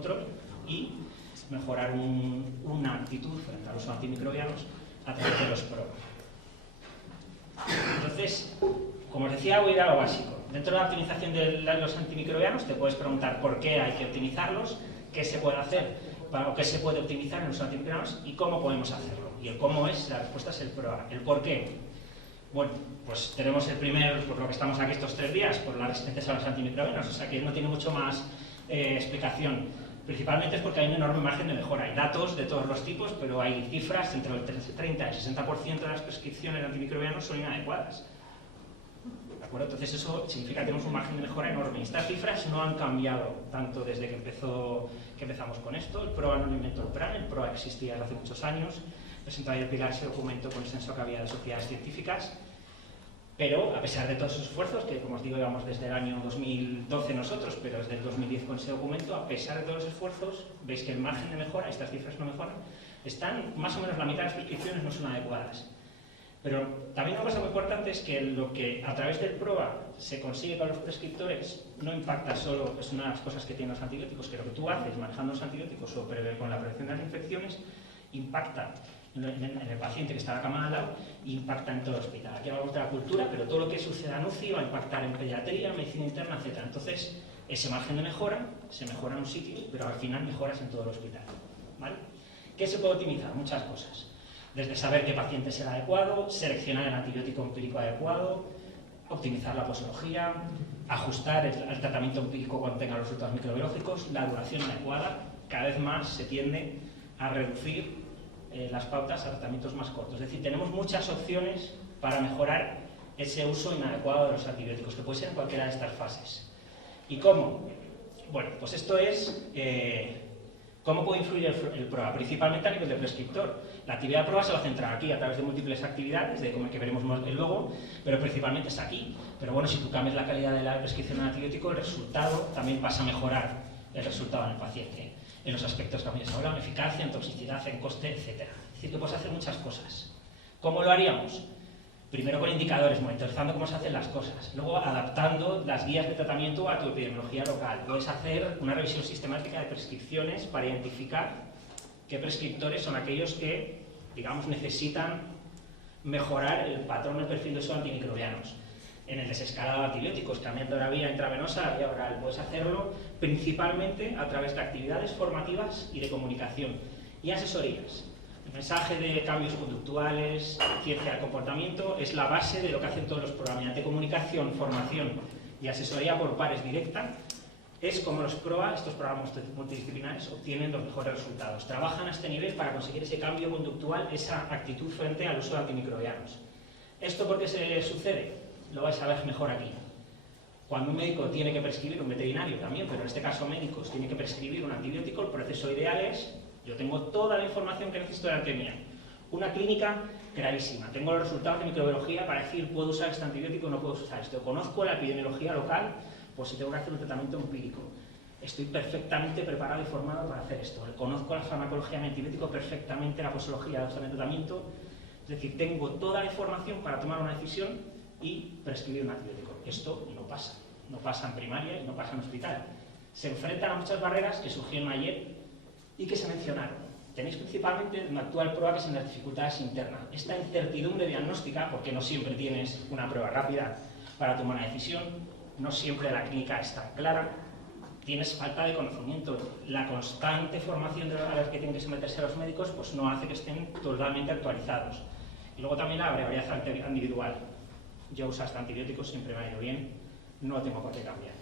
control y mejorar una actitud frente al uso de antimicrobianos a través de los PROA. Entonces, como os decía, voy a ir a lo básico. Dentro de la optimización de los antimicrobianos te puedes preguntar por qué hay que optimizarlos, qué se puede hacer o qué se puede optimizar en los antimicrobianos y cómo podemos hacerlo. Y el cómo la respuesta es el PROA. ¿El por qué? Bueno, pues tenemos el primer, por lo que estamos aquí estos 3 días, por las resistencias a los antimicrobianos, o sea que no tiene mucho más explicación. Principalmente es porque hay un enorme margen de mejora. Hay datos de todos los tipos, pero hay cifras entre el 30 y el 60% de las prescripciones de antimicrobianos son inadecuadas. ¿De acuerdo? Entonces eso significa que tenemos un margen de mejora enorme. Y estas cifras no han cambiado tanto desde que empezamos con esto. El PROA no lo inventó el PRAN, el PROA existía desde hace muchos años. Presentó ahí el Pilar ese documento consenso que había de sociedades científicas. Pero, a pesar de todos esos esfuerzos, que como os digo, llevamos desde el año 2012 nosotros, pero desde el 2010 con ese documento, a pesar de todos los esfuerzos, veis que el margen de mejora, estas cifras no mejoran, están más o menos la mitad de las prescripciones no son adecuadas. Pero también una cosa muy importante es que lo que a través del PROA se consigue con los prescriptores no impacta solo, es una de las cosas que tienen los antibióticos, que lo que tú haces manejando los antibióticos o con la prevención de las infecciones, impacta en el paciente que está en la cama al lado, impacta en todo el hospital. Aquí hablamos de la cultura, pero todo lo que suceda en UCI va a impactar en pediatría, medicina interna, etc. Entonces, ese margen de mejora, se mejora en un sitio, pero al final mejoras en todo el hospital. ¿Vale? ¿Qué se puede optimizar? Muchas cosas. Desde saber qué paciente es el adecuado, seleccionar el antibiótico empírico adecuado, optimizar la posología, ajustar el tratamiento empírico cuando tenga los resultados microbiológicos, la duración adecuada. Cada vez más se tiende a reducir las pautas a tratamientos más cortos. Es decir, tenemos muchas opciones para mejorar ese uso inadecuado de los antibióticos, que puede ser en cualquiera de estas fases. ¿Y cómo? Bueno, pues esto es cómo puede influir el PROA, principalmente a nivel de prescriptor. La actividad PROA se va a centrar aquí a través de múltiples actividades, de como que veremos luego, pero principalmente es aquí. Pero bueno, si tú cambias la calidad de la prescripción de antibiótico, el resultado también vas a mejorar el resultado en el paciente, en los aspectos que también se hablan, en eficacia, en toxicidad, en coste, etc. Es decir, que puedes hacer muchas cosas. ¿Cómo lo haríamos? Primero con indicadores, monitorizando cómo se hacen las cosas. Luego adaptando las guías de tratamiento a tu epidemiología local. Puedes hacer una revisión sistemática de prescripciones para identificar qué prescriptores son aquellos que, digamos, necesitan mejorar el patrón del perfil de uso de antimicrobianos. En el desescalado de antibióticos, cambiando la vía intravenosa a la vía oral. Puedes hacerlo principalmente a través de actividades formativas y de comunicación y asesorías. El mensaje de cambios conductuales, ciencia del comportamiento, es la base de lo que hacen todos los programas. Mediante comunicación, formación y asesoría por pares directa, es como los PROA, estos programas multidisciplinares, obtienen los mejores resultados. Trabajan a este nivel para conseguir ese cambio conductual, esa actitud frente al uso de antimicrobianos. ¿Esto por qué se sucede? Lo vais a ver mejor aquí. Cuando un médico tiene que prescribir, un veterinario también, pero en este caso médicos, tiene que prescribir un antibiótico, el proceso ideal es: yo tengo toda la información que necesito de antemía. Una clínica clarísima. Tengo los resultados de microbiología para decir, puedo usar este antibiótico o no puedo usar esto. Conozco la epidemiología local, pues si tengo que hacer un tratamiento empírico. Estoy perfectamente preparado y formado para hacer esto. Conozco la farmacología de antibiótico perfectamente, la posología de tratamiento. Es decir, tengo toda la información para tomar una decisión y prescribir un antibiótico. Esto no pasa en primaria y no pasa en hospital. Se enfrentan a muchas barreras que surgieron ayer y que se mencionaron. Tenéis principalmente donde actúa el PROA, que es en las dificultades internas. Esta incertidumbre diagnóstica, porque no siempre tienes una prueba rápida para tomar una decisión, no siempre la clínica está clara, tienes falta de conocimiento. La constante formación a la que tienen que someterse a los médicos pues no hace que estén totalmente actualizados. Y luego también la variabilidad individual. Yo uso hasta antibióticos, siempre me ha ido bien, no tengo por qué cambiar.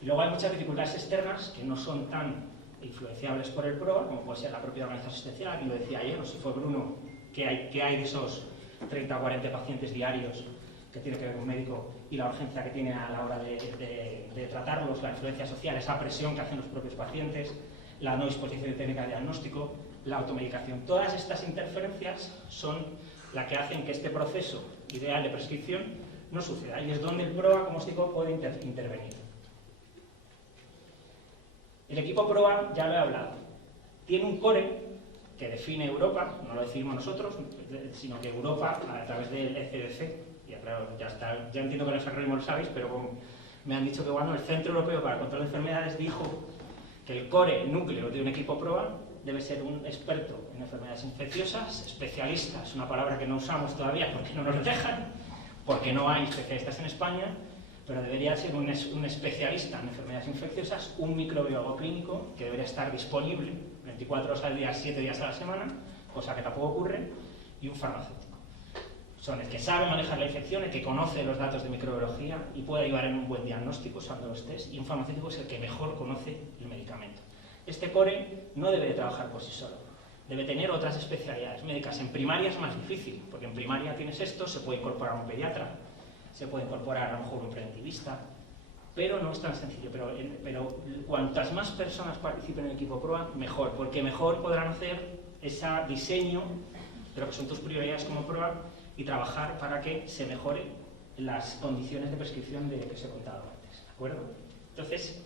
Y luego hay muchas dificultades externas que no son tan influenciables por el PROA, como puede ser la propia organización asistencial, que lo decía ayer, o si fue Bruno, que hay de esos 30 o 40 pacientes diarios que tiene que ver un médico y la urgencia que tiene a la hora de tratarlos, la influencia social, esa presión que hacen los propios pacientes, la no disposición de técnica de diagnóstico, la automedicación. Todas estas interferencias son las que hacen que este proceso ideal de prescripción no suceda, y es donde el PROA, como os digo, puede intervenir. El equipo PROA, ya lo he hablado, tiene un core que define Europa, no lo decidimos nosotros, sino que Europa, a través del ECDC, ya entiendo que los acrónimos lo sabéis, pero me han dicho que cuando el Centro Europeo para el Control de Enfermedades dijo que el core, el núcleo de un equipo PROA debe ser un experto en enfermedades infecciosas, especialista, es una palabra que no usamos todavía porque no nos lo dejan, porque no hay especialistas en España, pero debería ser un especialista en enfermedades infecciosas, un microbiólogo clínico que debería estar disponible 24 horas al día, 7 días a la semana, cosa que tampoco ocurre, y un farmacéutico. Son el que sabe manejar la infección, el que conoce los datos de microbiología y puede ayudar en un buen diagnóstico usando los test, y un farmacéutico es el que mejor conoce el medicamento. Este core no debe de trabajar por sí solo, debe tener otras especialidades médicas. En primaria es más difícil, porque en primaria tienes esto, se puede incorporar un pediatra, se puede incorporar a lo mejor un preventivista, pero no es tan sencillo. Pero cuantas más personas participen en el equipo PROA, mejor, porque mejor podrán hacer ese diseño de lo que son tus prioridades como PROA y trabajar para que se mejoren las condiciones de prescripción de que os he contado antes, ¿de acuerdo? Entonces,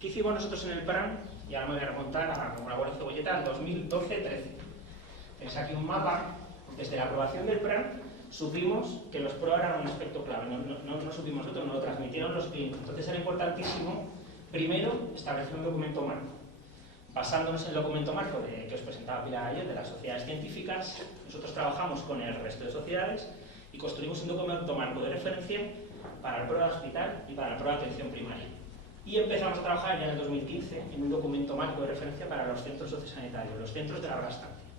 ¿qué hicimos nosotros en el PRAN? Y ahora me voy a remontar a una buena cebolleta al 2012-13. Tenéis aquí un mapa. Desde la aprobación del PRAN supimos que los PROA eran un aspecto clave. No supimos nosotros, no lo transmitieron los clínicos. Entonces era importantísimo, primero, establecer un documento marco. Basándonos en el documento marco que os presentaba Pilar ayer, de las sociedades científicas, nosotros trabajamos con el resto de sociedades y construimos un documento marco de referencia para el PROA de hospital y para el PROA de atención primaria. Y empezamos a trabajar ya en el 2015 en un documento marco de referencia para los centros sociosanitarios, los centros de larga estancia.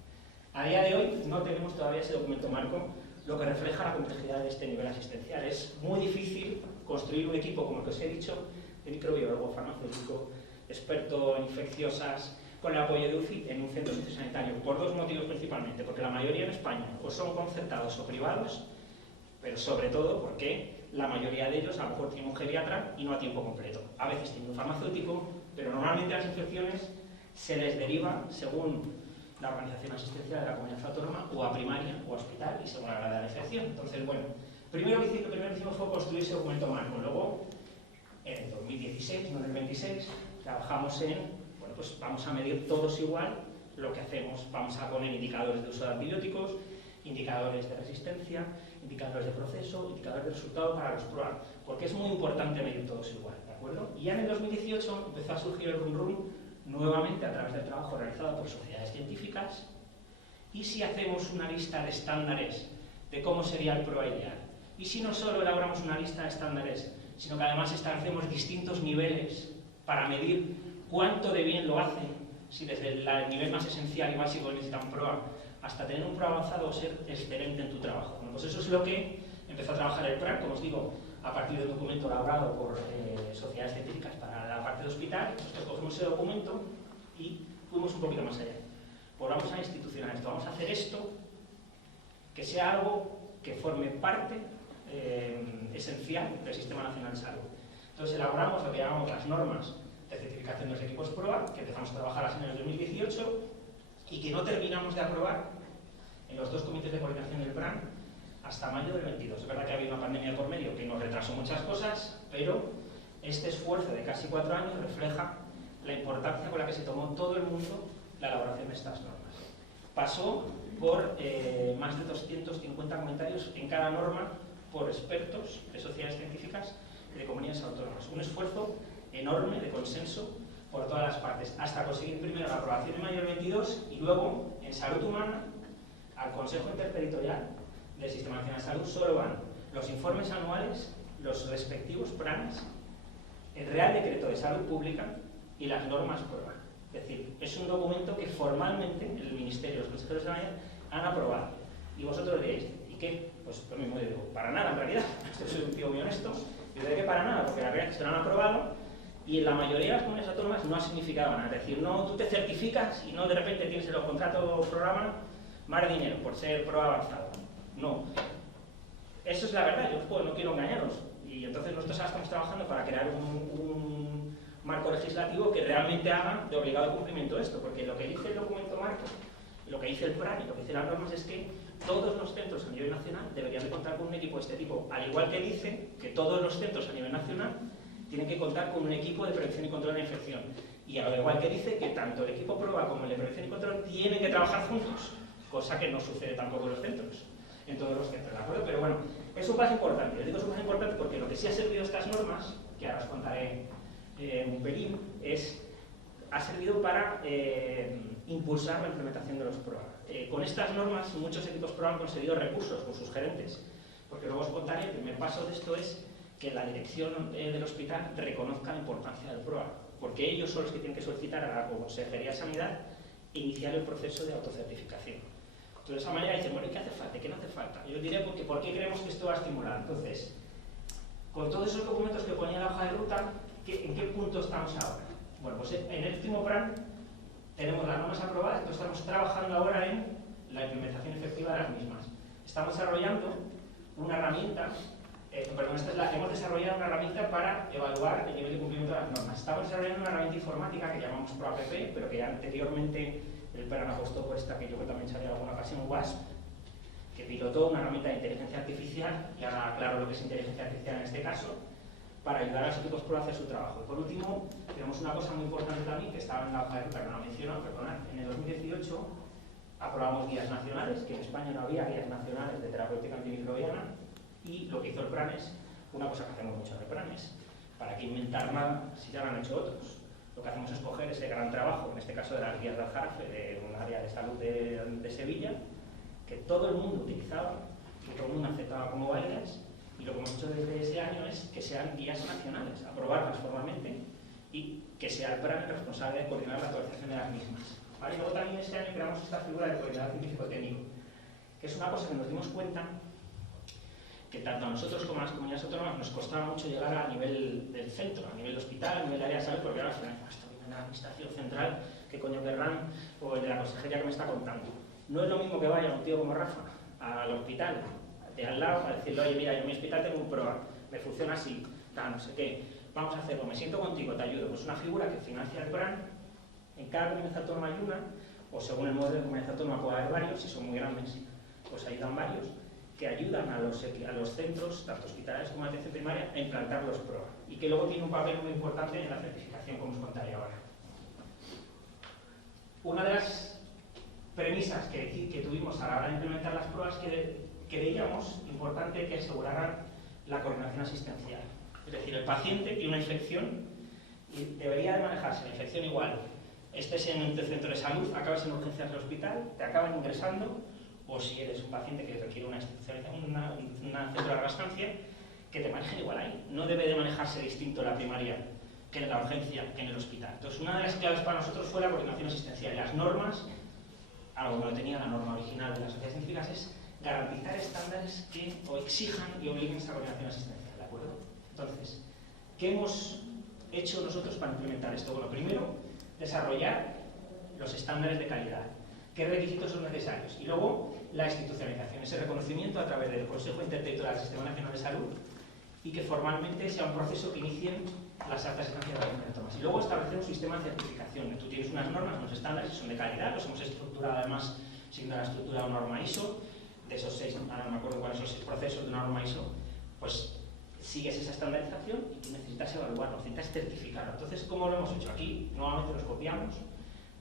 A día de hoy no tenemos todavía ese documento marco, lo que refleja la complejidad de este nivel asistencial. Es muy difícil construir un equipo, como el que os he dicho, de microbiólogo, farmacéutico, experto en infecciosas, con el apoyo de UCI en un centro sociosanitario, por dos motivos principalmente, porque la mayoría en España o son concertados o privados, pero sobre todo porque la mayoría de ellos a lo mejor tienen un geriatra y no a tiempo completo. A veces tienen un farmacéutico, pero normalmente las infecciones se les deriva según la organización asistencial de la comunidad autónoma o a primaria o a hospital y según la gravedad de la infección. Entonces, bueno, primero lo que hicimos fue construir ese documento marco. Luego, en el 2016, no en el 26, trabajamos en, bueno, pues vamos a medir todos igual lo que hacemos. Vamos a poner indicadores de uso de antibióticos, indicadores de resistencia, indicadores de proceso, indicadores de resultado para los PROA, porque es muy importante medir todos igual, ¿de acuerdo? Y ya en el 2018 empezó a surgir el RUN nuevamente a través del trabajo realizado por sociedades científicas. ¿Y si hacemos una lista de estándares de cómo sería el PROA ideal? ¿Y si no solo elaboramos una lista de estándares, sino que además establecemos distintos niveles para medir cuánto de bien lo hacen, si desde el nivel más esencial y básico necesita un PROA, hasta tener un PROA avanzado o ser excelente en tu trabajo? Bueno, pues eso es lo que empezó a trabajar el PRAN, como os digo, a partir de un documento elaborado por sociedades científicas para la parte de hospital. Nosotros cogimos ese documento y fuimos un poquito más allá. Pues vamos a institucionalizar esto, vamos a hacer esto que sea algo que forme parte esencial del Sistema Nacional de Salud. Entonces elaboramos lo que llamamos las normas de certificación de los equipos PROA, que empezamos a trabajar en el 2018 y que no terminamos de aprobar en los dos comités de coordinación del PRAN hasta mayo del 22. Es verdad que ha habido una pandemia por medio que nos retrasó muchas cosas, pero este esfuerzo de casi 4 años refleja la importancia con la que se tomó todo el mundo la elaboración de estas normas. Pasó por más de 250 comentarios en cada norma por expertos de sociedades científicas y de comunidades autónomas. Un esfuerzo enorme de consenso por todas las partes, hasta conseguir primero la aprobación en mayo del 22 y luego, en salud humana, al Consejo Interterritorial del Sistema Nacional de Salud solo van los informes anuales, los respectivos planes, el Real Decreto de Salud Pública y las normas PROA. Es decir, es un documento que formalmente el Ministerio y los consejeros de sanidad han aprobado. Y vosotros diréis, ¿y qué? Pues lo mismo yo digo, para nada en realidad. Esto soy un tío muy honesto. Yo digo que para nada, porque la realidad es que se lo han aprobado y en la mayoría de las comunidades autónomas no ha significado nada. Es decir, no tú te certificas y no de repente tienes en los contratos programa más dinero por ser PROA avanzado. No. Eso es la verdad, yo pues, no quiero engañaros. Y entonces nosotros ahora estamos trabajando para crear un marco legislativo que realmente haga de obligado cumplimiento esto, porque lo que dice el documento marco, lo que dice el PRAN y lo que dice las normas es que todos los centros a nivel nacional deberían de contar con un equipo de este tipo, al igual que dice que todos los centros a nivel nacional tienen que contar con un equipo de prevención y control de la infección. Y al igual que dice que tanto el equipo PROA como el de prevención y control tienen que trabajar juntos, cosa que no sucede tampoco en los centros, en todos los centros, ¿de acuerdo? Pero bueno, es un paso importante. Les digo es un paso importante porque lo que sí ha servido estas normas, que ahora os contaré un pelín, es ha servido para impulsar la implementación de los PROA. Con estas normas, muchos equipos PROA han conseguido recursos con sus gerentes, porque luego os contaré, el primer paso de esto es que la dirección del hospital reconozca la importancia del PROA, porque ellos son los que tienen que solicitar a la Consejería de Sanidad iniciar el proceso de autocertificación. Entonces, de esa manera dicen, bueno, ¿y qué hace falta? ¿Qué no hace falta? Yo os diré por qué creemos que esto va a estimular. Entonces, con todos esos documentos que ponía en la hoja de ruta, ¿en qué punto estamos ahora? Bueno, pues en el último plan tenemos las normas aprobadas, entonces estamos trabajando ahora en la implementación efectiva de las mismas. Estamos desarrollando una herramienta, hemos desarrollado una herramienta para evaluar el nivel de cumplimiento de las normas. Estamos desarrollando una herramienta informática que llamamos ProApp, pero que ya anteriormente el plan apostó por esta, que yo también sabía en alguna ocasión, WASP, que pilotó una herramienta de inteligencia artificial, y ahora aclaro lo que es inteligencia artificial en este caso, para ayudar a los equipos PROA a hacer su trabajo. Y por último, tenemos una cosa muy importante también, que estaba en la hoja de ruta, que no la menciono, perdonad. En el 2018 aprobamos guías nacionales, que en España no había guías nacionales de terapéutica antimicrobiana, y lo que hizo el plan es una cosa que hacemos mucho en el plan, es para qué inventar nada si ya lo han hecho otros. Lo que hacemos es coger ese gran trabajo, en este caso de las guías del Jarafe, de un área de salud de Sevilla, que todo el mundo utilizaba, que todo el mundo aceptaba como válidas, y lo que hemos hecho desde ese año es que sean guías nacionales, aprobarlas formalmente y que sea el plan el responsable de coordinar la actualización de las mismas. ¿Vale? Y luego también este año creamos esta figura de coordinador científico-técnico, que es una cosa que nos dimos cuenta que tanto a nosotros como a las comunidades autónomas nos costaba mucho llegar a nivel del centro, a nivel hospital, a nivel de área de salud, porque ahora estoy en la administración central, ¿qué coño querrán? O el de la consejería que me está contando. No es lo mismo que vaya un tío como Rafa al hospital de al lado a decirle, oye, mira, yo en mi hospital tengo un PROA, me funciona así, tal, no sé qué, vamos a hacerlo, me siento contigo, te ayudo. Pues una figura que financia el plan, en cada comunidad autónoma hay una, o según el modelo de comunidad autónoma puede haber varios, si son muy grandes, pues ayudan varios, que ayudan a los centros, tanto hospitales como de atención primaria, a implantar los PROA, y que luego tiene un papel muy importante en la certificación, como os contaré ahora. Una de las premisas que tuvimos a la hora de implementar las pruebas que creíamos importante que aseguraran la coordinación asistencial. Es decir, el paciente tiene una infección y debería de manejarse la infección igual. Estés en un centro de salud, acabas en urgencias del hospital, te acaban ingresando, o si eres un paciente que requiere una institucionalización, un centro de larga estancia, que te manejen igual ahí. No debe de manejarse distinto la primaria que en la urgencia, que en el hospital. Entonces, una de las claves para nosotros fue la coordinación asistencial. Y las normas, algo que no tenía la norma original de las sociedades científicas, es garantizar estándares que o exijan y obliguen esta coordinación asistencial, ¿de acuerdo? Entonces, ¿qué hemos hecho nosotros para implementar esto? Bueno, primero, desarrollar los estándares de calidad. ¿Qué requisitos son necesarios? Y luego, la institucionalización, ese reconocimiento a través del Consejo Interterritorial del Sistema Nacional de Salud, y que formalmente sea un proceso que inicien las altas instancias de la comunidad autónoma. Y luego establecer un sistema de certificación. Tú tienes unas normas, unos estándares que son de calidad, los hemos estructurado además siguiendo la estructura de una norma ISO. De esos 6, ahora no me acuerdo cuáles son los 6 procesos de una norma ISO, pues sigues esa estandarización y tú necesitas evaluarlo, necesitas certificarlo. Entonces, ¿cómo lo hemos hecho? Aquí nuevamente nos copiamos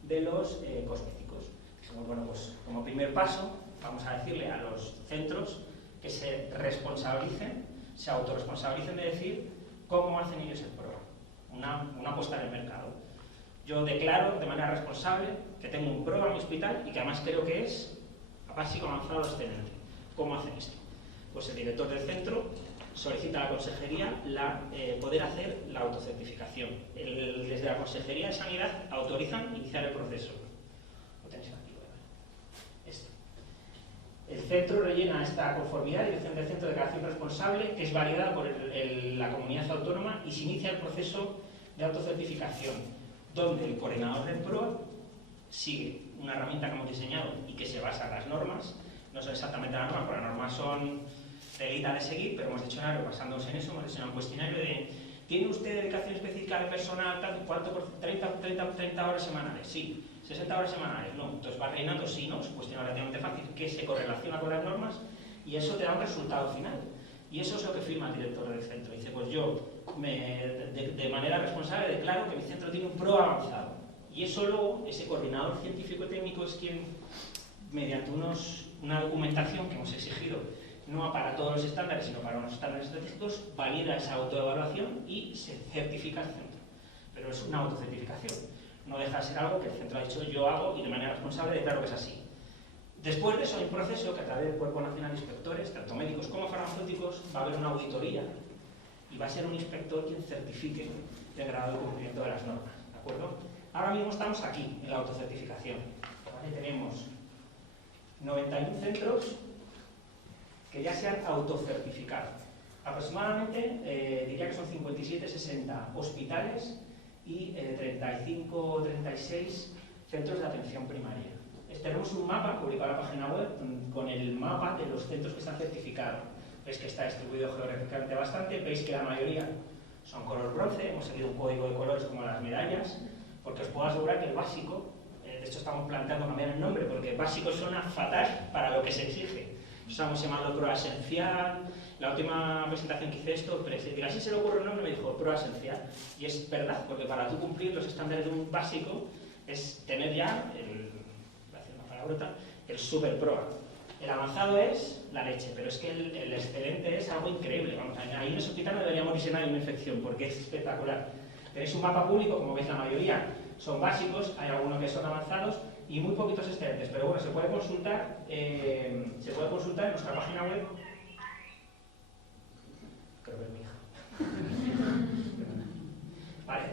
de los cosméticos. Dijimos, bueno, pues como primer paso, vamos a decirle a los centros que se responsabilicen, se autorresponsabilicen de decir cómo hacen ellos el PROA, una apuesta en el mercado. Yo declaro de manera responsable que tengo un PROA en mi hospital y que además creo que es básico, avanzado, excelente. ¿Cómo hacen esto? Pues el director del centro solicita a la consejería poder hacer la autocertificación. Desde la Consejería de Sanidad autorizan iniciar el proceso. Lo tenéis aquí, ¿verdad? Esto. El centro rellena esta conformidad, dirección del centro de declaración responsable, que es validada por la comunidad autónoma, y se inicia el proceso de autocertificación, donde el coordinador del PROA sigue una herramienta que hemos diseñado y que se basa en las normas. No son exactamente las normas, porque las normas son telita de seguir, pero hemos diseñado, basándonos en eso, hemos diseñado un cuestionario de ¿tiene usted dedicación específica de personal, tal, cuánto por 30 horas semanales? Sí. 60 horas semanales, no. Entonces va rellenando, sí, no, es un cuestionario relativamente fácil que se correlaciona con las normas y eso te da un resultado final. Y eso es lo que firma el director del centro. Dice, pues yo de manera responsable declaro que mi centro tiene un PROA avanzado. Y eso luego, ese coordinador científico-técnico es quien, mediante una documentación que hemos exigido, no para todos los estándares, sino para unos estándares específicos, valida esa autoevaluación y se certifica el centro. Pero es una autocertificación. No deja de ser algo que el centro ha dicho yo hago y de manera responsable declaro que es así. Después de eso hay un proceso que a través del Cuerpo Nacional de Inspectores, tanto médicos como farmacéuticos, va a haber una auditoría y va a ser un inspector quien certifique el grado de cumplimiento de las normas, ¿de acuerdo? Ahora mismo estamos aquí, en la autocertificación. ¿Vale? Tenemos 91 centros que ya se han autocertificado. Aproximadamente, diría que son 57-60 hospitales y 35 o 36 centros de atención primaria. Tenemos un mapa publicado en la página web con el mapa de los centros que están certificados. Veis que está distribuido geográficamente bastante, veis que la mayoría son color bronce, hemos seguido un código de colores como las medallas, porque os puedo asegurar que el básico, de hecho estamos planteando cambiar el nombre, porque básico suena fatal para lo que se exige. Estamos llamando prueba esencial. La última presentación que hice esto, pero así se le ocurre el nombre, me dijo prueba esencial. Y es verdad, porque para tú cumplir los estándares de un básico es tener ya el super proa. El avanzado es la leche, pero es que el excelente es algo increíble. Vamos, ahí en ese hospital no debería morirse nadie de una infección, porque es espectacular. Tenéis un mapa público, como veis la mayoría son básicos, hay algunos que son avanzados y muy poquitos excelentes, pero bueno, se puede consultar en nuestra página web. Creo que es mi hija. Vale,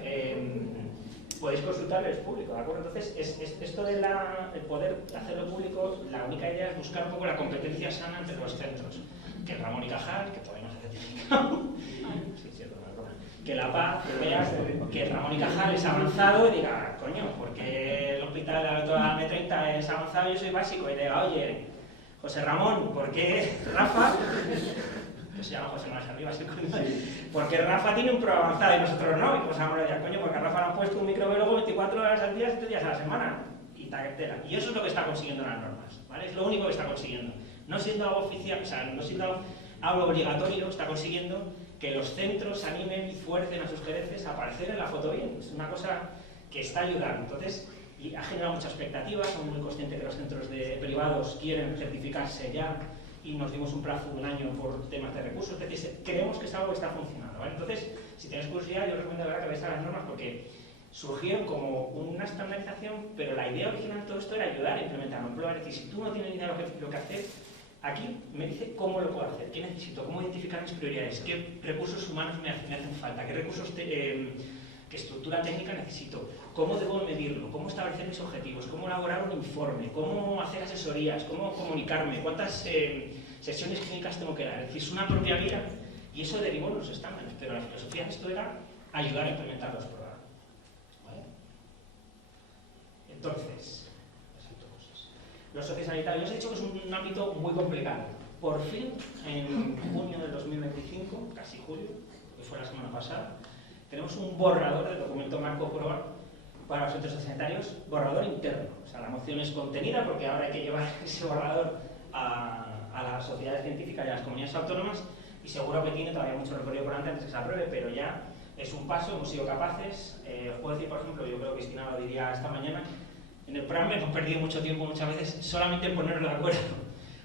podéis consultarlo, es público, ¿de acuerdo? Entonces, esto de poder hacerlo público, la única idea es buscar un poco la competencia sana entre los centros. Que Ramón y Cajal, que todavía no se ha certificado, sí, cierto, no es broma. Que la Paz, que veas que Ramón y Cajal es avanzado y diga, coño, porque el hospital de la doctora M30 es avanzado y yo soy básico, y diga, oye, José Ramón, ¿por qué Rafa? Que se llama José Manuel Arriba, porque Rafa tiene un pro avanzado y nosotros no, y pues ahora ya, coño, porque a Rafa le han puesto un microbiólogo 24 horas al día, 7 días a la semana, y taquetera. Y eso es lo que está consiguiendo las normas, ¿vale? Es lo único que está consiguiendo. No siendo algo oficial, o sea, no siendo algo obligatorio, está consiguiendo que los centros animen y fuercen a sus gerentes a aparecer en la foto bien. Es una cosa que está ayudando. Entonces, y ha generado mucha expectativa, somos muy conscientes que los centros privados quieren certificarse ya, y nos dimos un plazo de un año por temas de recursos, es decir, creemos que es algo que está funcionando, ¿vale? Entonces, si tenéis curiosidad, yo os recomiendo de verdad que veáis a las normas porque surgieron como una estandarización, pero la idea original de todo esto era ayudar a implementarlo. Es decir, si tú no tienes ni idea de lo que hacer, aquí me dice cómo lo puedo hacer, qué necesito, cómo identificar mis prioridades, qué recursos humanos me hacen falta, qué recursos qué estructura técnica necesito, cómo debo medirlo, cómo establecer mis objetivos, cómo elaborar un informe, cómo hacer asesorías, cómo comunicarme, cuántas sesiones clínicas tengo que dar. Es decir, es una propia guía y eso derivó en los estándares, pero la filosofía de esto era ayudar a implementar los programas. ¿Vale? Entonces, los sociosanitarios, he dicho que es un ámbito muy complicado. Por fin, en junio del 2025, casi julio, que fue la semana pasada, tenemos un borrador de documento marco PROA para los centros sociosanitarios, borrador interno. O sea, la moción es contenida porque ahora hay que llevar ese borrador a las sociedades científicas y a las comunidades autónomas y seguro que tiene todavía mucho recorrido por delante antes de que se apruebe, pero ya es un paso, hemos sido capaces. Os puedo decir, por ejemplo, yo creo que Cristina lo diría esta mañana, en el programa hemos perdido mucho tiempo muchas veces solamente en ponerlo de acuerdo.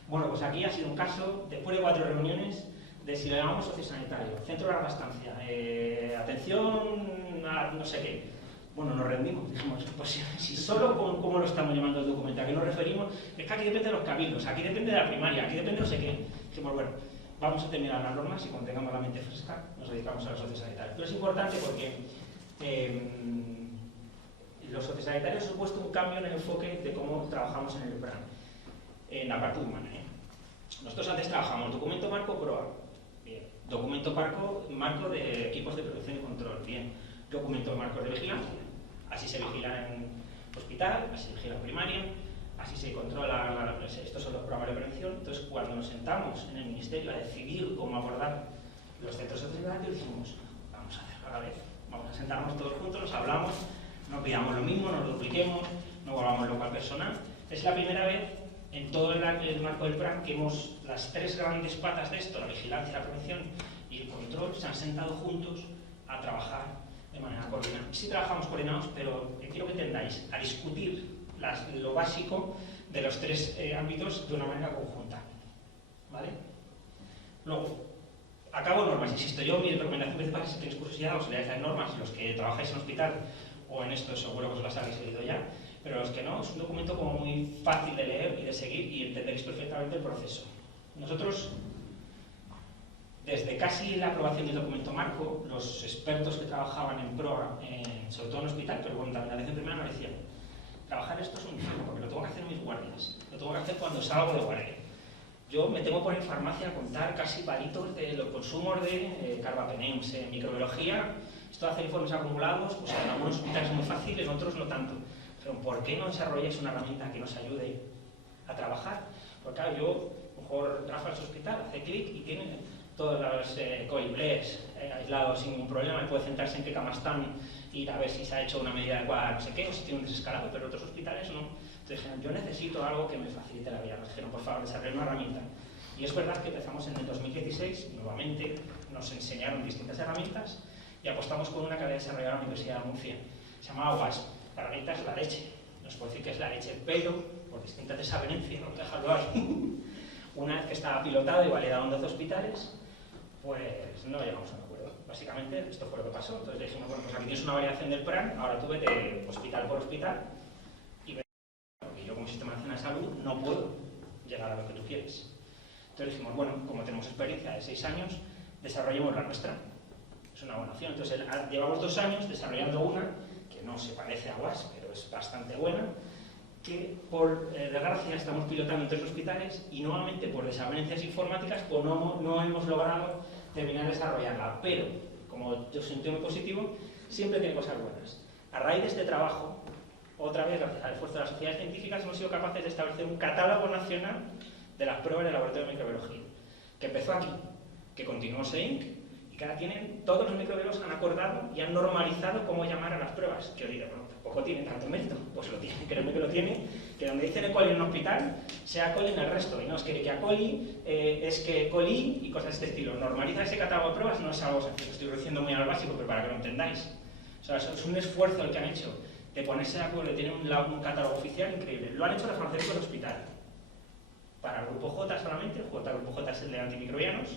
Bueno, pues aquí ha sido un caso, después de 4 reuniones, de si le llamamos sociosanitario, centro de larga estancia, atención a no sé qué. Bueno, nos rendimos, dijimos, pues si solo cómo lo estamos llamando el documento, a qué nos referimos, es que aquí depende de los cabildos, aquí depende de la primaria, aquí depende de no sé qué. Dijimos, bueno, vamos a terminar las normas y cuando tengamos la mente fresca nos dedicamos a los sociosanitarios. Pero es importante porque los sociosanitarios han puesto un cambio en el enfoque de cómo trabajamos en el plan, en la parte humana. Nosotros antes trabajamos documento marco PROA, bien. Documento marco de equipos de prevención y control, bien. Documentos marcos de vigilancia, así se vigila en hospital, así se vigila en primaria, así se controla, estos son los programas de prevención. Entonces, cuando nos sentamos en el Ministerio a decidir cómo abordar los centros sociosanitarios, dijimos, vamos a hacerlo a la vez, vamos a sentarnos todos juntos, nos hablamos, no pidamos lo mismo, no lo dupliquemos, no volvamos loco al personal. Es la primera vez en todo el marco del plan que las 3 grandes patas de esto, la vigilancia, la prevención y el control, se han sentado juntos a trabajar de manera coordinada. Sí trabajamos coordinados, pero quiero que entendáis, a discutir lo básico de los 3 ámbitos de una manera conjunta. ¿Vale? Luego, acabo normas, insisto, yo mi recomendación principal es que tenéis curiosidad, os leáis las normas, los que trabajáis en hospital, o en esto seguro que os las habéis leído ya, pero los que no, es un documento como muy fácil de leer y de seguir y entenderéis perfectamente el proceso. Nosotros, desde casi la aprobación del documento marco, los expertos que trabajaban en PROA, sobre todo en hospital, pero bueno, también a veces en primera nos decían, trabajar esto es un infierno porque lo tengo que hacer en mis guardias, lo tengo que hacer cuando salgo de guardia. Yo me tengo que poner en farmacia a contar casi palitos de los consumos de carbapenems, microbiología, esto de hacer informes acumulados, pues en algunos hospitales es muy fácil, en otros no tanto. Pero ¿por qué no desarrolláis una herramienta que nos ayude a trabajar? Porque claro, yo, a lo mejor Rafa en su hospital, hace clic y tiene todos los coiblés aislados sin ningún problema y puede centrarse en qué cama están, ir a ver si se ha hecho una medida adecuada, no sé qué, o si tiene un desescalado, pero otros hospitales no. Entonces dijeron, yo necesito algo que me facilite la vida. Nos dijeron, por favor, desarrollen una herramienta. Y es verdad que empezamos en el 2016, nuevamente nos enseñaron distintas herramientas y apostamos con una que había desarrollado la Universidad de Murcia. Se llamaba WASP. La herramienta es la leche. Nos puede decir que es la leche, pero por distintas desavenencias, no dejarlo ahí. Una vez que estaba pilotado y validado en 12 hospitales, pues no llegamos a un acuerdo. Básicamente, esto fue lo que pasó. Entonces le dijimos, bueno, pues aquí tienes una variación del plan, ahora tú vete hospital por hospital y ve, porque yo como Sistema Nacional de Salud no puedo llegar a lo que tú quieres. Entonces dijimos, bueno, como tenemos experiencia de 6 años, desarrollemos la nuestra. Es una buena opción. Entonces llevamos 2 años desarrollando una que no se parece a WASP, pero es bastante buena, que por desgracia estamos pilotando en 3 hospitales y nuevamente por desavenencias informáticas pues no hemos logrado terminar de desarrollarla. Pero, como yo siento muy positivo, siempre tiene cosas buenas. A raíz de este trabajo, otra vez gracias al esfuerzo de las sociedades científicas, hemos sido capaces de establecer un catálogo nacional de las pruebas del laboratorio de microbiología, que empezó aquí, que continuó SEINC, y que ahora tienen, todos los microbiólogos han acordado y han normalizado cómo llamar a las pruebas. Que os diré, bueno, tampoco tiene tanto mérito, pues lo tiene, créeme que lo tiene, que donde dicen E. coli en un hospital, sea coli en el resto, y no es que E. coli, es que coli y cosas de este estilo. Normalizar ese catálogo de pruebas no es algo sencillo, estoy reduciendo muy al básico, pero para que lo entendáis. O sea, es un esfuerzo el que han hecho de ponerse de acuerdo y tener un catálogo oficial increíble. Lo han hecho los farmacéuticos del hospital. Para el grupo J solamente, el grupo J es el de antimicrobianos,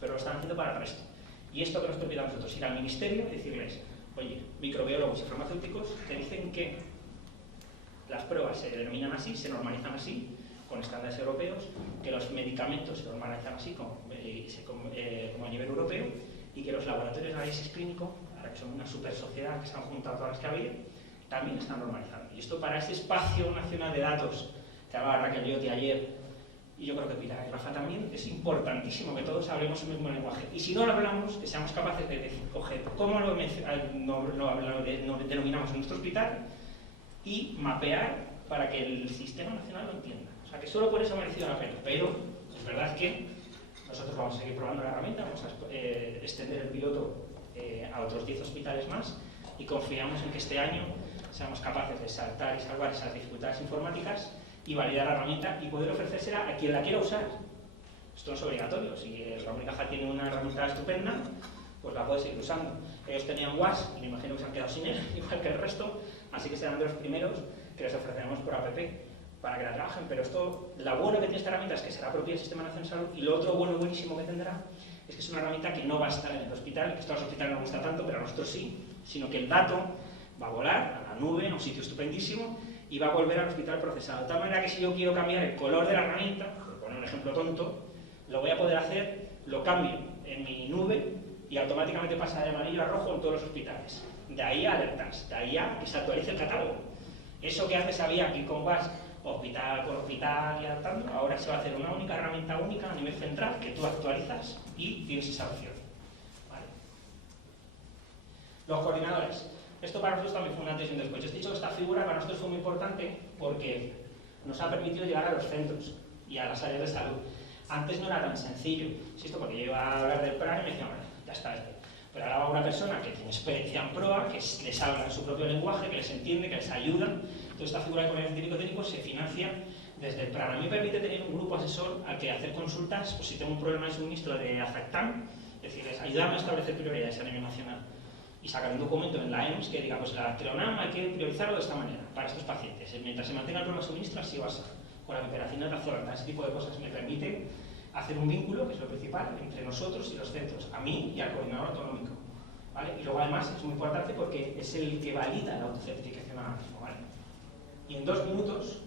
pero lo están haciendo para el resto. Y esto que nos permite a nosotros ir al ministerio y decirles, oye, microbiólogos y farmacéuticos te dicen que las pruebas se denominan así, se normalizan así, con estándares europeos, que los medicamentos se normalizan así como a nivel europeo, y que los laboratorios de análisis clínico, ahora que son una super sociedad que se han juntado todas las que había, también están normalizando. Y esto para ese espacio nacional de datos que hablaba Raquel Lloti ayer, y yo creo que Pilar y Rafa también, es importantísimo que todos hablemos el mismo lenguaje. Y si no lo hablamos, que seamos capaces de coger cómo lo denominamos en nuestro hospital y mapear para que el sistema nacional lo entienda. O sea, que solo por eso ha merecido la pena. Pero es verdad que nosotros vamos a seguir probando la herramienta, vamos a extender el piloto a otros 10 hospitales más y confiamos en que este año seamos capaces de saltar y salvar esas dificultades informáticas y validar la herramienta y poder ofrecérsela a quien la quiera usar. Esto no es obligatorio. Si Ramón y Cajal tiene una herramienta estupenda, pues la puede seguir usando. Ellos tenían WASP y me imagino que se han quedado sin él, igual que el resto, así que serán de los primeros que les ofreceremos por app para que la trabajen. Pero esto, lo bueno que tiene esta herramienta es que será propia del Sistema Nacional de Salud, y lo otro bueno y buenísimo que tendrá es que es una herramienta que no va a estar en el hospital, que esto a los hospitales no gusta tanto, pero a nosotros sí, sino que el dato va a volar a la nube, a un sitio estupendísimo, y va a volver al hospital procesado. De tal manera que si yo quiero cambiar el color de la herramienta, por poner un ejemplo tonto, lo voy a poder hacer, lo cambio en mi nube y automáticamente pasa de amarillo a rojo en todos los hospitales. De ahí a alertas, de ahí a que se actualice el catálogo. Eso que antes había aquí con WASP, hospital por hospital y adaptando, ahora se va a hacer una única herramienta única a nivel central que tú actualizas y tienes esa opción. ¿Vale? Los coordinadores. Esto para nosotros también fue un antes y un después. Yo he dicho que esta figura para nosotros fue muy importante porque nos ha permitido llegar a los centros y a las áreas de salud. Antes no era tan sencillo, insisto, porque yo iba a hablar del PRA y me decían, bueno, ya está esto. Pero ahora va una persona que tiene experiencia en PROA, que les habla en su propio lenguaje, que les entiende, que les ayuda. Entonces esta figura de coordinador científico-técnico se financia desde el PRA. A mí me permite tener un grupo asesor al que hacer consultas, pues si tengo un problema de suministro de Azactam, decirles, ayúdame a establecer prioridades a nivel nacional. Y sacar un documento en la EMS que diga, pues la Treonam hay que priorizarlo de esta manera, para estos pacientes. Mientras se mantenga el problema de suministro, así va a ser. Con la cooperación de la zona, ese tipo de cosas me permite hacer un vínculo, que es lo principal, entre nosotros y los centros, a mí y al coordinador autonómico. ¿vale? Y luego además es muy importante porque es el que valida la autocertificación ahora mismo, ¿vale? Y en 2 minutos,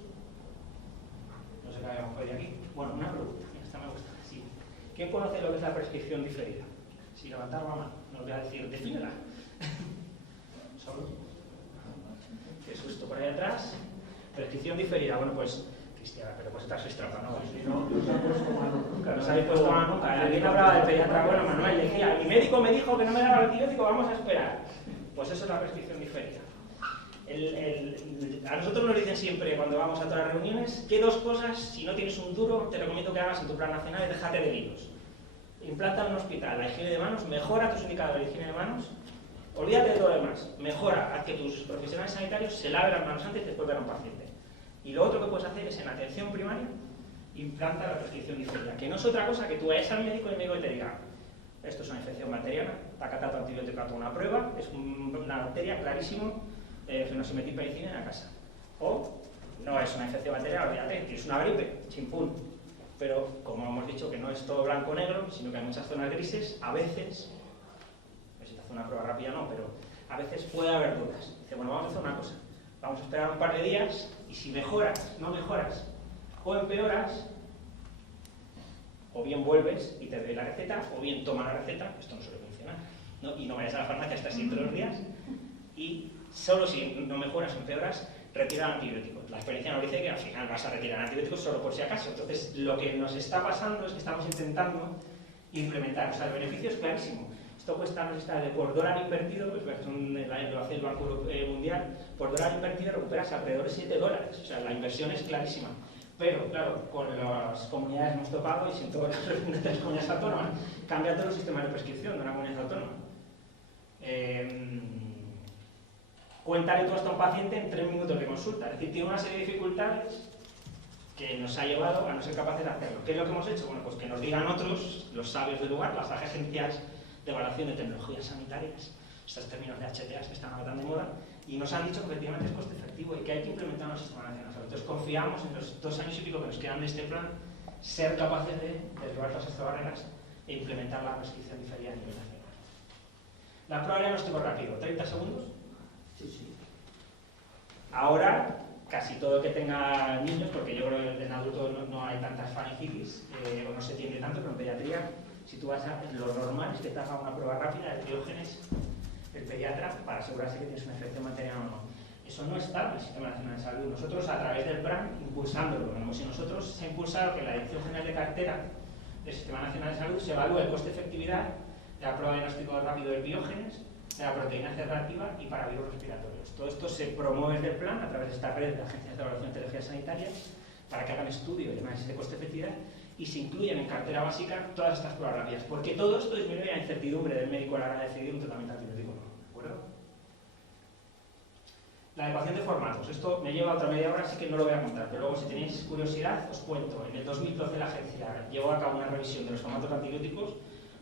no sé qué habíamos pedido aquí. Bueno, una pregunta, esta me gusta. Sí. ¿Quién conoce lo que es la prescripción diferida? Si levantar la mano, no os voy a decir, defínela. Solo. Qué susto por ahí atrás. Prescripción diferida, bueno pues, Cristiana, pero pues estás estrapa, ¿no? Si no, no se ha puesto mano nunca. No se habéis puesto mano nunca. Alguien hablaba del pediatra, bueno, Manuel decía, mi médico me dijo que no me daba el antibiótico, vamos a esperar. Pues eso es la prescripción diferida. A nosotros nos dicen siempre, cuando vamos a todas las reuniones, que 2 cosas, si no tienes un duro, te recomiendo que hagas en tu plan nacional, es déjate de líos. Implanta en un hospital la higiene de manos, mejora tus indicadores de higiene de manos, olvídate de todo lo demás, mejora, haz que tus profesionales sanitarios se laven las manos antes y después ver a un paciente. Y lo otro que puedes hacer es en atención primaria, implanta la prescripción diferida, que no es otra cosa que tú vayas al médico y el médico te diga, esto es una infección bacteriana, te ha catado antibiótico a una prueba, es una bacteria, clarísimo, fenoximetilpenicilina en la casa. O no es una infección bacteriana, olvídate, tienes una gripe, chimpún. Pero como hemos dicho que no es todo blanco o negro, sino que hay muchas zonas grises, a veces, si te hace una prueba rápida no, pero a veces puede haber dudas. Dice, bueno, vamos a hacer una cosa, vamos a esperar un par de días y si mejoras, no mejoras o empeoras, o bien vuelves y te doy la receta, o bien toma la receta, esto no suele funcionar, ¿no? Y no vayas a la farmacia hasta siempre los días, y solo si no mejoras o empeoras, retira el antibiótico. La experiencia nos dice que al final vas a retirar antibióticos solo por si acaso. Entonces, lo que nos está pasando es que estamos intentando implementar, o sea, el beneficio es clarísimo. Esto cuesta, no sé, por dólar invertido, pues lo hace el Banco Mundial, por dólar invertido recuperas alrededor de $7, o sea, la inversión es clarísima. Pero, claro, con las comunidades hemos topado y sin todas las representantes de las comunidades autónomas, cambia todo el sistema de prescripción de una comunidad autónoma. Cuéntale tú hasta a un paciente en 3 minutos de consulta. Es decir, tiene una serie de dificultades que nos ha llevado a no ser capaces de hacerlo. ¿Qué es lo que hemos hecho? Bueno, pues que nos digan otros, los sabios del lugar, las agencias de evaluación de tecnologías sanitarias, estos términos de HTAs que están ahora tan de moda, y nos han dicho que efectivamente es coste efectivo y que hay que implementar un sistema nacional. Entonces confiamos en los 2 años y pico que nos quedan de este plan, ser capaces de derribar todas estas barreras e implementar la prescripción diferida a nivel nacional. La prueba de diagnóstico rápido, 30 segundos. Sí. Ahora, casi todo que tenga niños, porque yo creo que en adultos no hay tantas faringitis, o no se tiende tanto, pero en pediatría, si tú vas a lo normal es que te haga una prueba rápida de Diógenes, el pediatra, para asegurarse que tienes una infección bacteriana o no. Eso no está en el Sistema Nacional de Salud. Nosotros, a través del plan, impulsándolo, como si nosotros se ha impulsado que la Dirección General de Cartera del Sistema Nacional de Salud se evalúe el coste-efectividad de la prueba de diagnóstico rápido de Biógenes, de la proteína C reactiva y para virus respiratorios. Todo esto se promueve desde el plan a través de esta red de agencias de evaluación de tecnologías sanitarias para que hagan estudio y análisis de coste-efectividad y se incluyan en cartera básica todas estas pruebas rápidas, porque todo esto disminuye la incertidumbre del médico a la hora de decidir un tratamiento antibiótico. ¿De acuerdo? La adecuación de formatos. Esto me lleva otra media hora, así que no lo voy a contar, pero luego si tenéis curiosidad os cuento. En el 2012 la agencia llevó a cabo una revisión de los formatos de antibióticos,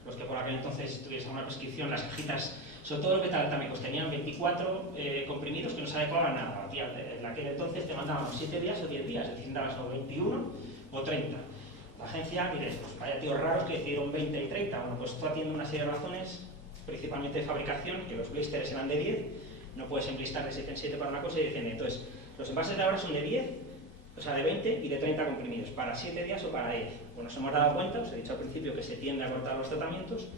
los que por aquel entonces tuviesen una prescripción, las cajitas, sobre todo los beta-lactámicos, tenían 24 comprimidos que no se adecuaban a nada. En aquel entonces te mandaban 7 días o 10 días, es decir, dabas o 21 o 30. La agencia, diréis, pues vaya tíos raros que decidieron 20 y 30. Bueno, pues esto atiende una serie de razones, principalmente de fabricación, que los blisters eran de 10, no puedes enlistar de 7 en 7 para una cosa y de 100. Entonces, los envases de ahora son de 10, o sea, de 20 y de 30 comprimidos, para 7 días o para 10. Pues nos hemos dado cuenta, os he dicho al principio que se tiende a cortar los tratamientos,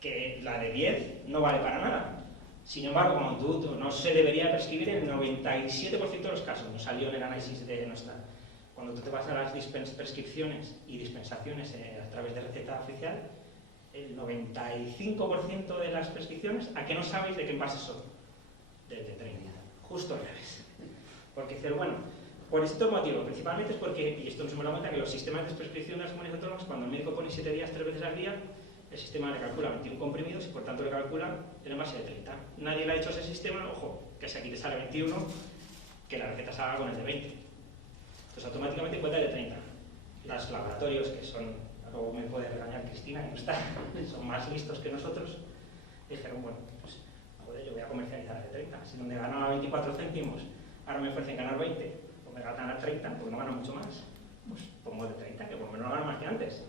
que la de 10 no vale para nada. Sin embargo, como tú no se debería prescribir en el 97% de los casos, nos salió en el análisis de nuestra. Cuando tú te vas a las prescripciones y dispensaciones a través de receta oficial, el 95% de las prescripciones, ¿a qué no sabéis de qué envases son? De 30. Justo al revés. Porque dices, bueno, por este motivo, principalmente es porque, y esto nos hemos dado cuenta, que los sistemas de prescripción de las comunidades autónomas, cuando el médico pone 7 días 3 veces al día, el sistema le calcula 21 comprimidos y por tanto le calcula el envase de 30. Nadie le ha dicho a ese sistema, ojo, que si aquí te sale 21, que la receta salga con el de 20. Entonces automáticamente cuenta el de 30. Los laboratorios, que son, luego me puede regañar Cristina, que no está, son más listos que nosotros, dijeron, bueno, pues joder, yo voy a comercializar el de 30. Si donde ganaba 24 céntimos, ahora me ofrecen ganar 20, o me ganan 30, porque no gano mucho más, pues pongo el de 30, que por lo menos no gano más que antes.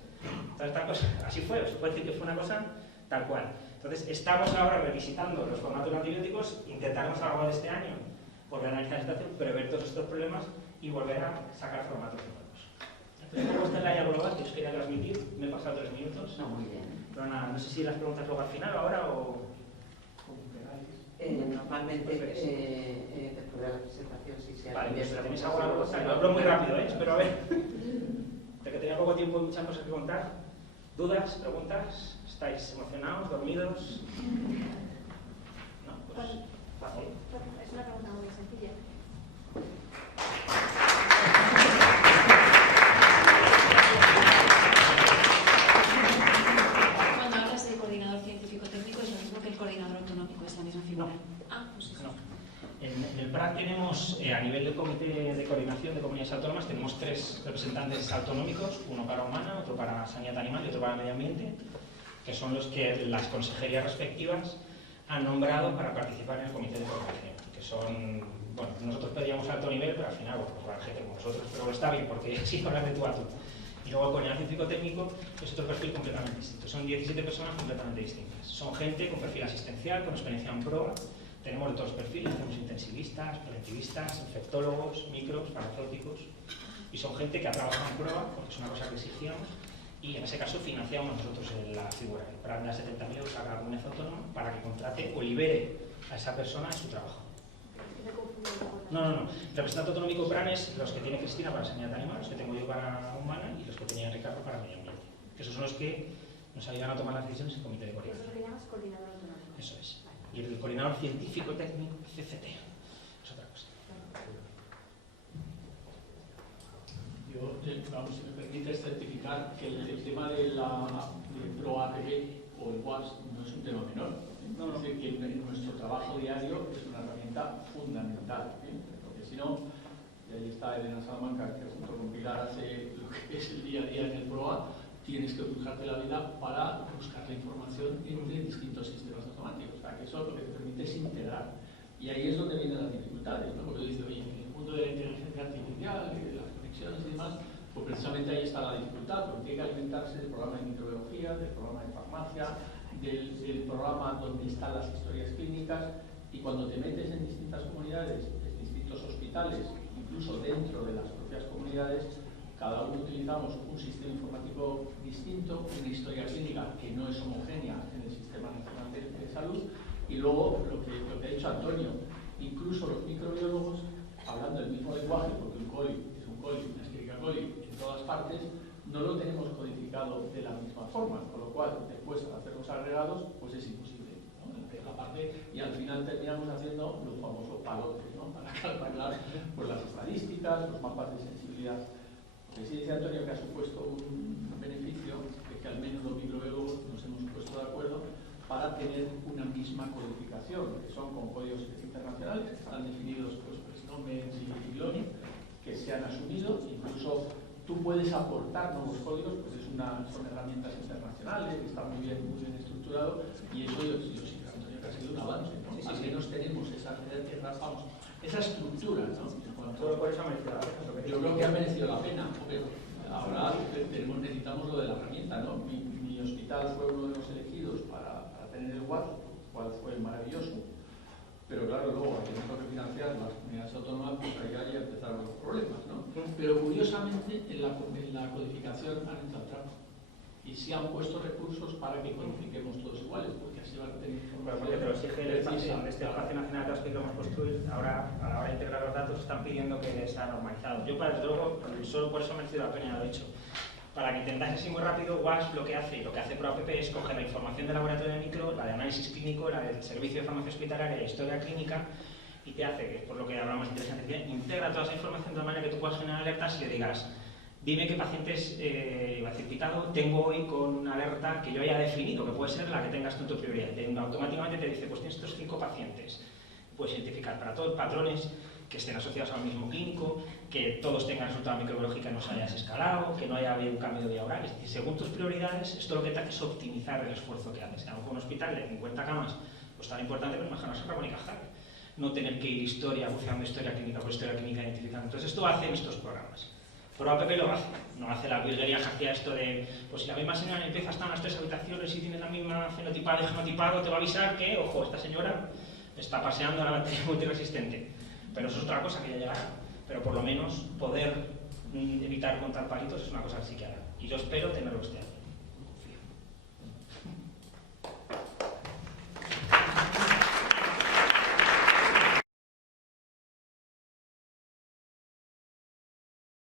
Toda esta cosa, así fue, os puedo decir que fue una cosa tal cual. Entonces, estamos ahora revisitando los formatos de antibióticos, intentaremos a lo largo de este año volver a analizar la situación, prever todos estos problemas y volver a sacar formatos nuevos. Entonces, como esta es la idea global que os quería transmitir, me he pasado 3 minutos. No, muy bien. Pero nada, no sé si las preguntas luego al final ahora o... Normalmente, después de la presentación, si se Vale, pues si preguntas, tenéis alguna cosa, yo hablo muy rápido, espero a ver. De que tenía poco tiempo y muchas cosas que contar. ¿Dudas? ¿Preguntas? ¿Estáis emocionados? ¿Dormidos? No, pues fácil. Es una pregunta muy sencilla. Cuando hablas de coordinador científico-técnico, ¿es lo mismo que el coordinador autonómico? ¿Es la misma figura? No. Ah, pues eso. No. En el PRAC tenemos, a nivel del Comité de Coordinación de Comunidades Autónomas, tenemos 3 representantes autonómicos, uno para humana, otro para sanidad animal y otro para medio ambiente, que son los que las consejerías respectivas han nombrado para participar en el Comité de Coordinación, que son, bueno, nosotros pedíamos alto nivel, pero al final, bueno, pues la gente como nosotros, pero está bien, porque sí hablar de tú a tú. Y luego el coordinador científico-técnico es otro perfil completamente distinto, son 17 personas completamente distintas. Son gente con perfil asistencial, con experiencia en proa. Tenemos de todos los perfiles, tenemos intensivistas, preventivistas, infectólogos, micros, farmacéuticos, y son gente que ha trabajado en prueba, porque es una cosa que exigíamos, y en ese caso financiamos nosotros la figura. El PRAN da 70.000 euros a cada comunidad autónoma para que contrate o libere a esa persona en su trabajo. No. El representante autonómico PRAN es los que tiene Cristina para sanidad animal, los que tengo yo para humana y los que tenía Ricardo para medio ambiente. Esos son los que nos ayudan a tomar las decisiones en el comité de coordinación. Eso es lo que llamas coordinador autonómico. Eso es. Y el coordinador científico-técnico, CCT, es otra cosa. Yo, vamos, si me permites certificar que el tema de la ProAPP o el WAS no es un tema menor. Es decir, que en nuestro trabajo diario es una herramienta fundamental, porque si no, y ahí está Elena Salamanca, que junto con Pilar hace lo que es el día a día en el PROA, tienes que buscarte la vida para buscar la información entre distintos sistemas automáticos. O sea, que eso lo que te permite es integrar. Y ahí es donde vienen las dificultades, ¿no? Porque dices, oye, en el mundo de la inteligencia artificial, de las conexiones y demás, pues precisamente ahí está la dificultad, porque tiene que alimentarse del programa de microbiología, del programa de farmacia, del programa donde están las historias clínicas, y cuando te metes en distintas comunidades, en distintos hospitales, incluso dentro de las propias comunidades, cada uno utilizamos un sistema informático distinto, una historia clínica que no es homogénea en el Sistema Nacional de Salud, y luego lo que ha dicho Antonio, incluso los microbiólogos, hablando el mismo lenguaje, porque un coli es un coli, una Escherichia coli en todas partes, no lo tenemos codificado de la misma forma, con lo cual después al hacer los agregados, pues es imposible, ¿no? La parte, y al final terminamos haciendo los famosos palotes, ¿no? Para calcular pues, las estadísticas, los mapas de sensibilidad. Que sí dice Antonio que ha supuesto un beneficio de que al menos los microbiólogos nos hemos puesto de acuerdo para tener una misma codificación, que son con códigos internacionales, que están definidos pues Nomens y GLONI, que se han asumido. Incluso tú puedes aportar nuevos códigos, pues son herramientas internacionales, que están muy bien estructurado, y eso yo sí creo, Antonio, que ha sido un avance, ¿no? Al menos tenemos esa estructura, ¿no? Solo por eso ha merecido la pena. Yo creo que ha merecido la pena, porque ahora necesitamos lo de la herramienta, ¿no? Mi hospital fue uno de los elegidos para tener el WAS, el cual fue maravilloso, pero claro, luego al tener que financiar las comunidades autónomas, pues ahí ya empezaron los problemas, ¿no? Pero curiosamente en la codificación han entrado trampas y sí han puesto recursos para que codifiquemos todos iguales, porque así van a tener información. Porque te lo exige el espacio nacional que queremos construir. Ahora, a la hora de integrar los datos, están pidiendo que sea normalizado. Yo, para luego, solo por eso me he merecido la pena, lo he dicho. Para que entendáis así muy rápido, WASP lo que hace ProAPP es coger la información del laboratorio de micro, la de análisis clínico, la del servicio de farmacia hospitalaria y la historia clínica, y te hace, que es por lo que hablamos de inteligencia artificial, integra toda esa información de manera que tú puedas generar alertas y le digas, dime qué pacientes, iba a decir picado, tengo hoy con una alerta que yo haya definido, que puede ser la que tengas tú en tu prioridad. Automáticamente te dice, pues tienes estos 5 pacientes. Puedes identificar para todos patrones que estén asociados al mismo clínico, que todos tengan resultado microbiológica y no se haya desescalado, que no haya habido un cambio de vía oral. Es decir, según tus prioridades, esto lo que te hace es optimizar el esfuerzo que haces. A lo mejor un hospital de 50 camas, pues tan importante, pero imaginaos Ramón y Cajal. No tener que ir buceando historia clínica por historia clínica, identificando. Entonces esto hacen estos programas. ProApp lo hace, no hace la virguería que hacía esto de, pues si la misma señora empieza a estar en las 3 habitaciones y tiene la misma fenotipada y genotipado, te va a avisar que, ojo, esta señora está paseando a la batería multiresistente. Pero eso es otra cosa que ya llegará. Pero por lo menos poder evitar contar palitos es una cosa que sí que hará. Y yo espero tenerlo este año.